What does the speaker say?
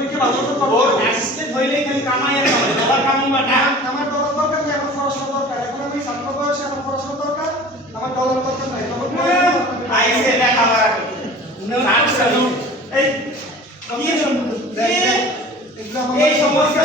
পরীক্ষা ভালো তো করব ও অ্যাসিস্ট্যান্ট হইলেই খালি কামাই আর কামাই ডলার কামাবা না আমার ডলার দরকার নেই আমার পড়াশোনা দরকার এখন আমি ছাত্র বয়সে আমার পড়াশোনা দরকার আমার ডলার দরকার নাই আইসে দেখা আমার এই কি এই সমস্যা